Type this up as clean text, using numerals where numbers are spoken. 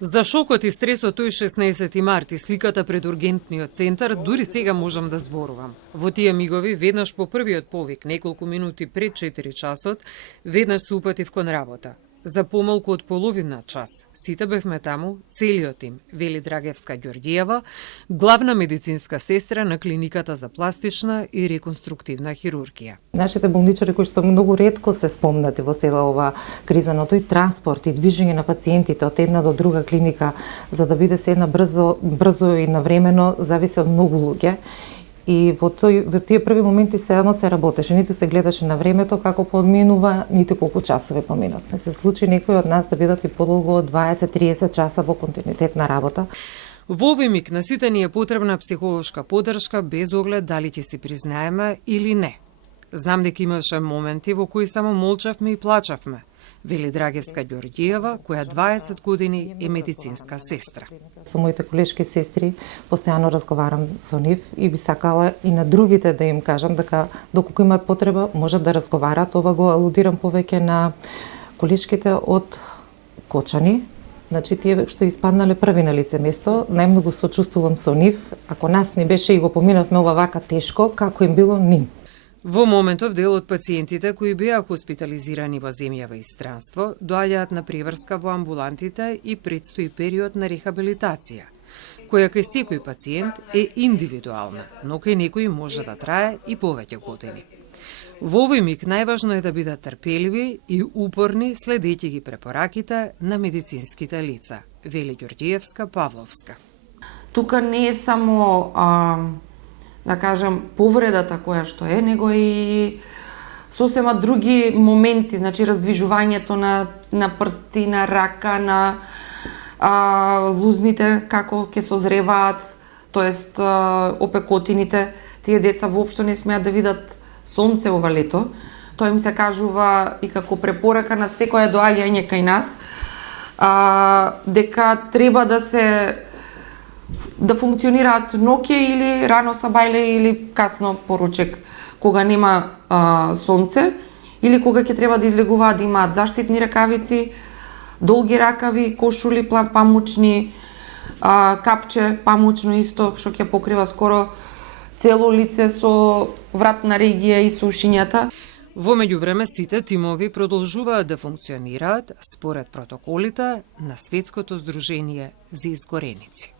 За шокот и стресот тој 16 март и сликата пред ургентниот центар дури сега можам да зборувам. Во тие мигови, веднаш по првиот повик, неколку минути пред 4 часот, веднаш се упатив кон работа. За помалку од половина час сите бевме таму, целиот им, вели Драгевска Ѓорѓиева, главна медицинска сестра на клиниката за пластична и реконструктивна хирургија. Нашите болничари кои што многу ретко се спомнати во цела ова криза, но тој транспорт и движење на пациентите од една до друга клиника за да биде се една брзо и навремено зависи од многу луѓе. И во тие први моменти само се работеше, ниту се гледаше на времето како подминува, ниту колку часови поминавме. Се случи некои од нас да бидат и подолго од 20-30 часа во континуитет на работа. Во овој миг на сите ни е потребна психолошка поддршка без оглед дали ќе си признаеме или не. Знам дека имаше моменти во кои само молчавме и плачавме, вели Драгевска Ѓорѓиева, која 20 години е медицинска сестра. Со моите колешки сестри постојано разговарам со нив и би сакала и на другите да им кажам дека доколку имаат потреба можат да разговарат. Ова го алудирам повеќе на колешките од Кочани. Значи, тие што испаднале први на лице место, најмногу сочувствувам со нив. Ако нас не беше и го поминавме ова вака тешко, како им било ним. Во моментов дел од пациентите кои беа хоспитализирани во земја и странство доаѓаат на преврска во амбулантите и предстои период на рехабилитација, која кај секој пациент е индивидуална, но кај некој може да трае и повеќе години. Во овој миг најважно е да бидат трпеливи и упорни следејќи ги препораките на медицинските лица, вели Ѓорѓиевска Павловска. Тука не е само да кажам, повредата која што е, него и сосема други моменти, значи раздвижувањето на прсти, на рака, на лузните, како ќе созреваат, тоест опекотините. Тие деца воопшто не смеат да видат сонце ова лето. Тоа им се кажува и како препорака на секоја доаѓање кај нас, дека треба да функционираат ноќе или рано сабајле или касно поручек, кога нема сонце или кога ќе треба да излегуваат, да имаат заштитни ракавици, долги ракави, кошули памучни, капче памучно исто што ќе покрива скоро цело лице со вратна регија и сушињата. Во меѓувреме сите тимови продолжуваат да функционираат според протоколите на Светското здружение за изгореници.